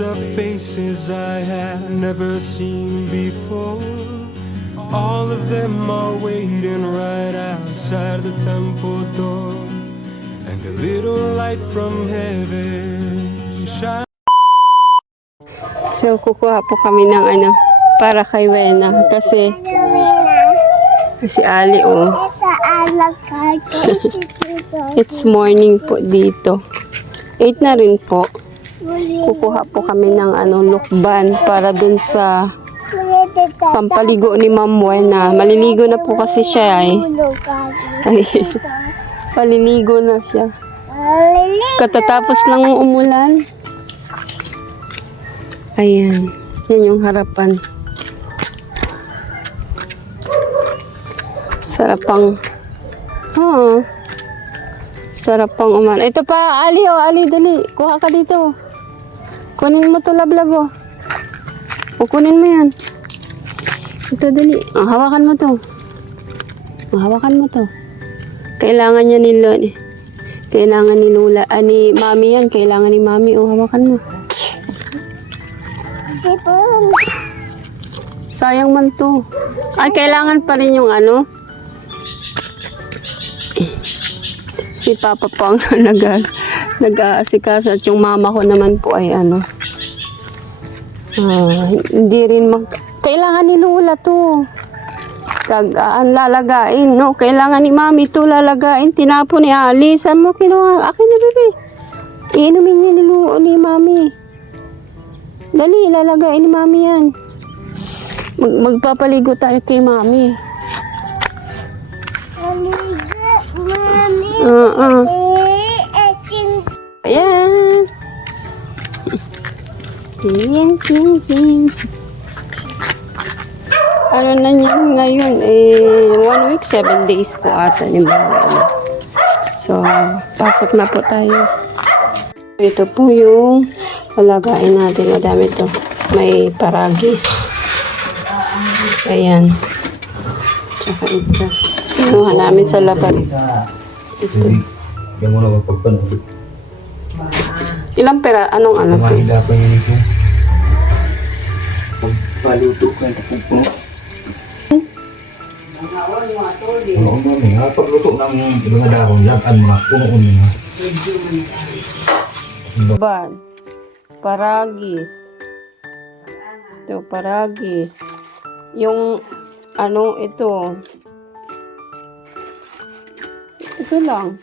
of faces I have never seen before. All of them are waiting right outside the temple door, and a little light from heaven shines. So, kukuha po kami ng para kay Wena. Kasi Ali, it's morning po dito. 8 na rin po. Kukuha po kami ng lukban para dun sa pampaligo ni Ma'am Wena. Maliligo na po kasi siya ay. Paliligo na siya. Katatapos lang ng umulan. Ayan. Yan yung harapan. Sarapang. Oo. Sarapang uman. Ito pa, Ali, Ali, dali. Kuha ka dito. Kunin mo to, lablabo. O, kunin mo yan. Ito, dali. Hawakan mo to. Hawakan mo to. Kailangan niya ni Lolo. Kailangan ni Lula. Ni Mami yan. Kailangan ni Mami. O, hawakan mo. Sayang man to. Ay, kailangan pa rin yung si Papa po ang nag-aasikaso at yung mama ko naman po ay hindi rin kailangan ni Lula to. Lalagain, no? Kailangan ni Mami to lalagain. Tinapo ni Ali. Saan mo kinuha? Akin na, bebe. Iinumin niya ni Mami. Dali, lalagain ni Mami yan. Magpapaligo tayo kay Mami. Ayan. Ting. Ano na yan ngayon? 1 week, 7 days po ata ni Mami. So, pasok na po tayo. Ito po yung palagain natin. Madami ito. May paragis. Ayan. Tsaka ito. Kinuha namin sa labas. Ito. Yan mo na magpagpanood. Ilang pera? Anong po? Mahilapan yun ito. Pagpaluto ko yung pupuno. Puno mo namin. Pagluto ng mga dahon, laban mga punoon nyo. Ban. Paragis. Ito, paragis. Yung, ito. Ito lang.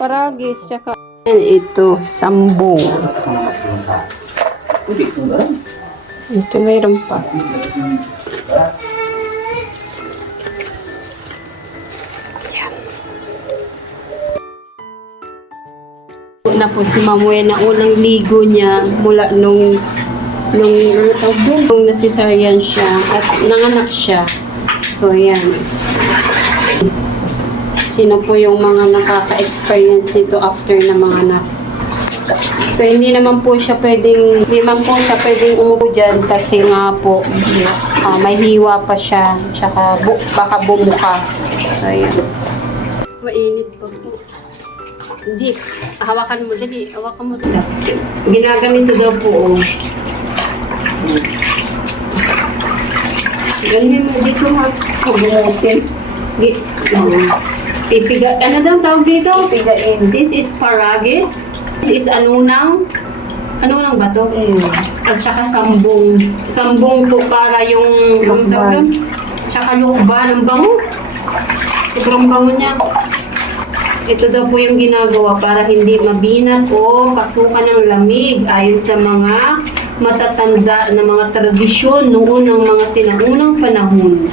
Paragis, tsaka, ito, sambong. Ito, mayroon pa. Na po si Mamuel na unang ligo niya mula nung nasisaryan siya at nanganak siya. So, yan. Sino po yung mga nakaka-experience nito after na mga anak? So, hindi naman po siya pwedeng umupo dyan kasi nga po, may hiwa pa siya, tsaka baka bumuka. So, yan. Mainit pa po. Hindi. Hawakan mo. Dali. Hawakan mo sila. Ginagamit daw po. Ganyan mo. Dito ha. Pagbusin. Ipiga. Ano daw tawag dito? Ipigain. This is paragis. This is anunang ba to? At saka sambong. Sambong po para yung lukban. Tsaka lukban. Ang bango. Sobrang bango niya. Ito daw po yung ginagawa para hindi mabinat o pasukan ng lamig ayon sa mga matatanda na mga tradisyon noon ng mga sinaunang panahon.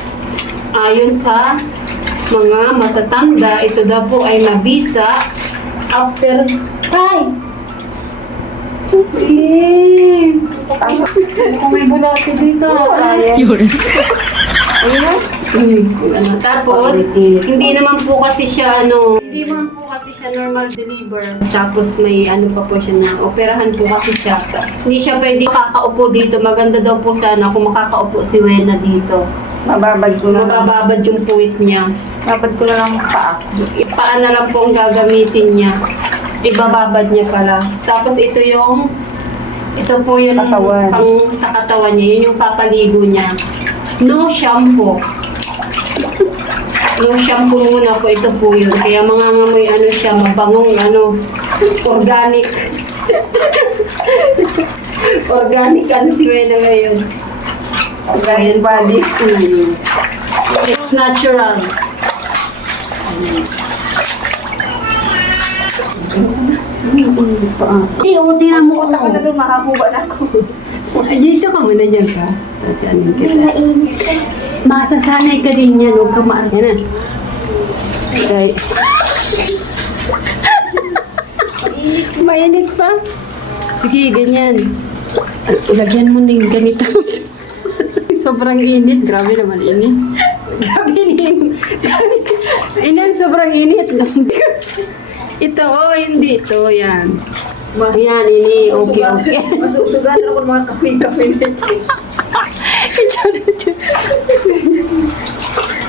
Ayon sa mga matatanda, ito daw po ay mabisa after time. Kung may bulati dito. Ayun. Tapos, hindi naman po kasi siya normal deliver. Tapos may pa po siya na operahan po kasi siya. Hindi siya pwede makakaupo dito. Maganda daw po sana kung makakaupo si Wena dito. Mababad yung puwit niya. Babad ko na lang paa. Paa na lang po ang gagamitin niya. Ibababad niya pala. Tapos ito yung Ito po yung Katawan. pang sa katawan niya. Yun yung papaligo niya. No shampoo. No shampoo muna po. Ito po yun. Kaya mga ngamoy ano siya, mabangong ano, organic. Organic ano si Wena ngayon. Organic body. It's natural. Hindi, tingnan mo. Punta ko na doon, makakuha na ako. Dito ka muna dyan ka. Tapos anin kita. Masasanay ka din yan. Huwag ka yan na. Okay. Mainit pa. Sige, ganyan. Lagyan mo na yung ganito. Sobrang init. Grabe naman init. Grabe init. Inan, sobrang init. Ito, oh, hindi. Ito, yan. Yan, ini. Okay, okay. Masusugan ako ng mga kape-kape na ito.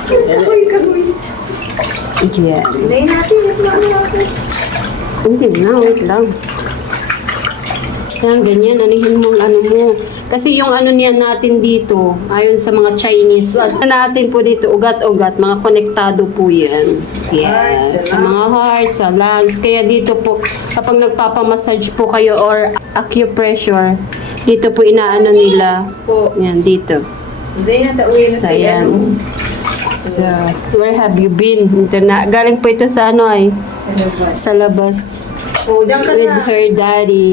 Kape-kape. Yan. Hindi natin. Hindi na, wait lang. Yan, ganyan. Anihin mo ang ano mo. Kasi yung ano niya natin dito, ayon sa mga Chinese, ano natin po dito, ugat-ugat, mga konektado po yan. Yes. Sa mga heart, sa lungs. Kaya dito po, kapag nagpapamassage po kayo or acupressure, dito po inaano nila. Po. Yan, dito. Hindi na tauwi na So, sa yan. So, where have you been? Galing po ito sa ano ay? Sa labas. Sa labas. Oh, diyan ka With na. her daddy.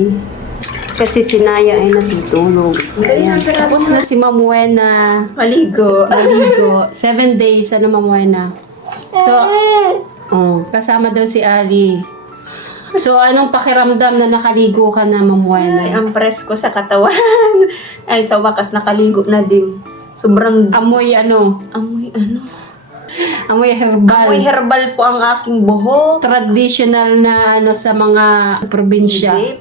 Kasi si Naya ay natutulog. So, Dali na ayan. sa labas. Tapos na si Mamuena. Maligo. Maligo. 7 days na Mamuena. So, kasama daw si Ali. So, anong pakiramdam na nakaligo ka na, Ay, Mamuena? ang presko sa katawan. Ay, sa wakas nakaligo na din. Sobrang Amoy ano? amoy ano? Amoy herbal. Amoy herbal po ang aking buhok. Traditional na ano sa mga probinsya. Hindi,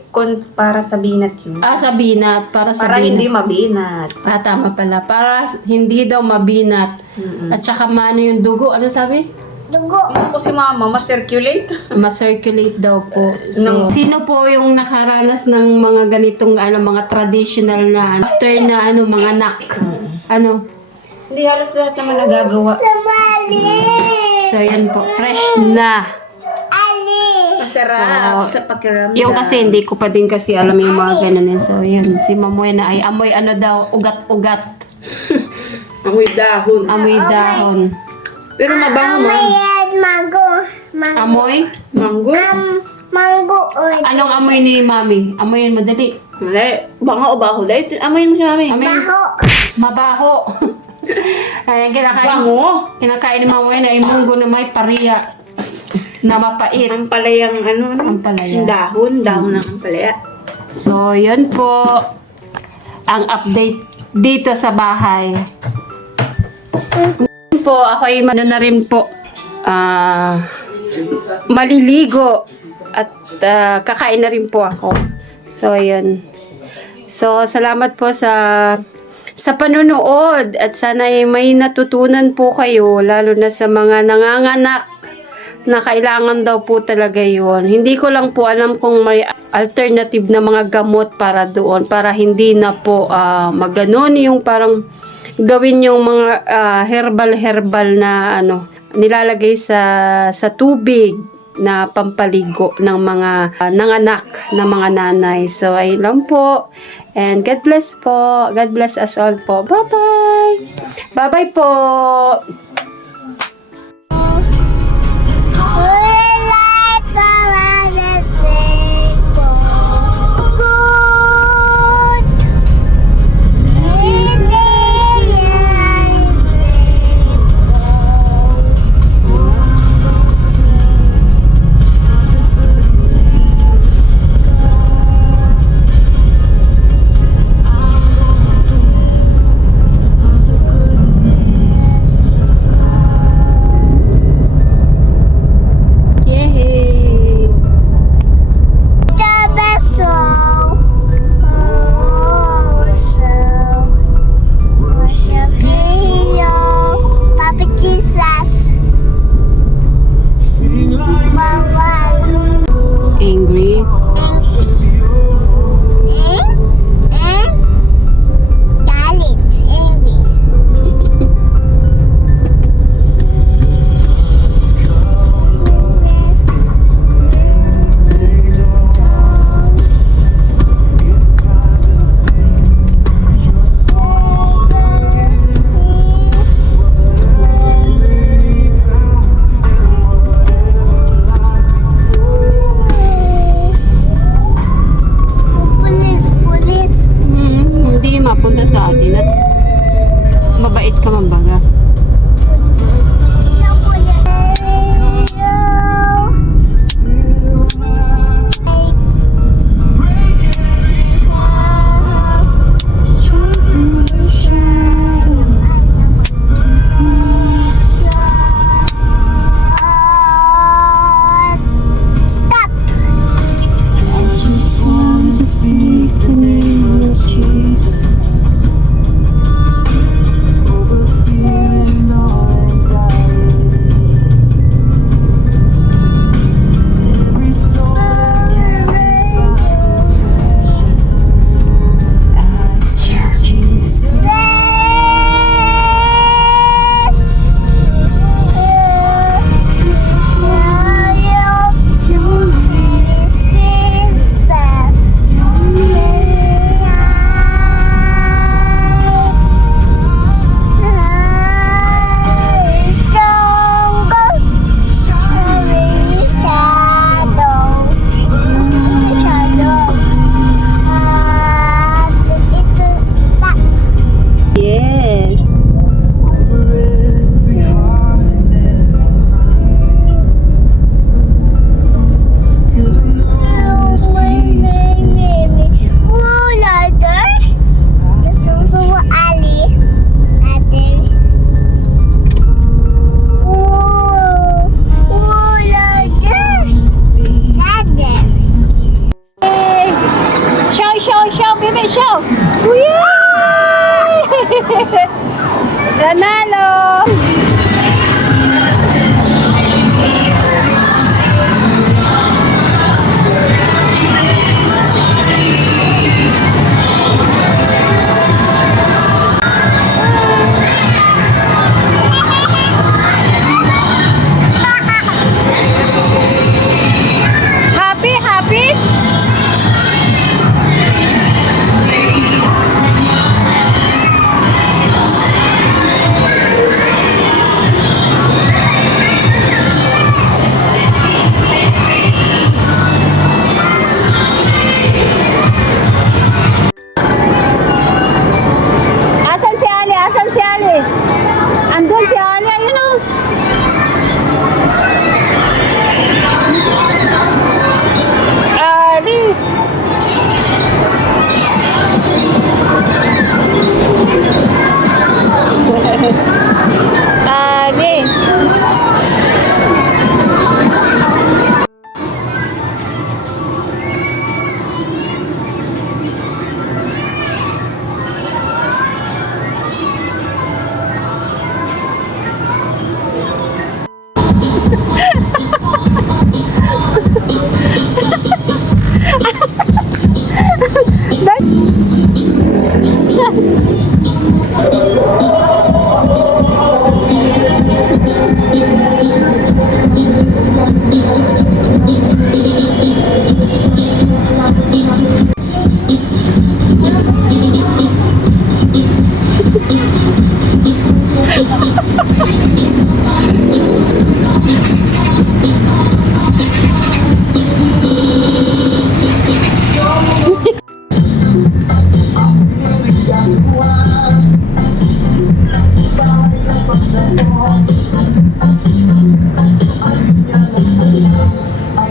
para sa binat yun. Sa binat. Para sa Para binat. hindi mabinat. Tama pala. Para hindi daw mabinat. At saka maano yung dugo. Ano sabi? Ano ko si mama, ma-circulate. Ma-circulate daw po. So, Nung- sino po yung nakaranas ng mga ganitong ano, mga traditional na after na ano, mga nak? Ano? Hindi halos lahat naman nagagawa. So, yan po. Fresh na. Masarap So, sa pakiramdam. Yung kasi hindi ko pa din kasi alam yung mga ganun. So, yan. Si Mamuena ay amoy ano daw, ugat-ugat. Amoy dahon. Amoy dahon. Pero mabango man. Amoy? Mango. Anong amoy ni Mami? Amoyin mo, dali. Wala. Bango o baho? Dahil amoyin mo si mami. Amoy. Mabaho. Ayan, Bango. kinakain ni Mama na imunggo na may pariya na mapait. Ang palayang ano? Ang palaya. Yung dahon ng ampalaya. So, yun po ang update dito sa bahay. Yun po, ako ay na rin po maliligo at kakain na rin po ako. So, yun. So, salamat po sa panonood at sana ay may natutunan po kayo lalo na sa mga nanganganak na kailangan daw po talaga yon. Hindi ko lang po alam kung may alternative na mga gamot para doon para hindi na po maganon yung parang gawin yung mga herbal na ano nilalagay sa tubig na pampaligo ng mga nanganak na mga nanay. So, ayun lang po. And God bless po. God bless us all po. Bye-bye! Bye-bye po! natin at mabait ka mambaga. Yes. Show, baby, show! Yay! Nanalo! Happy, happy? Asan si Ali? Asan si Ali? Andun si Ali, ayun o. Ali! Ali!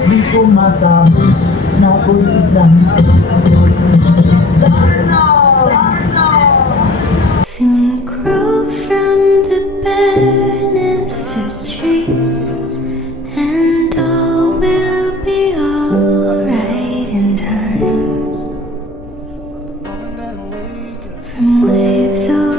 Di ko masabi na ako'y isang Soon grow from the bareness of trees, and all will be alright in time. From waves of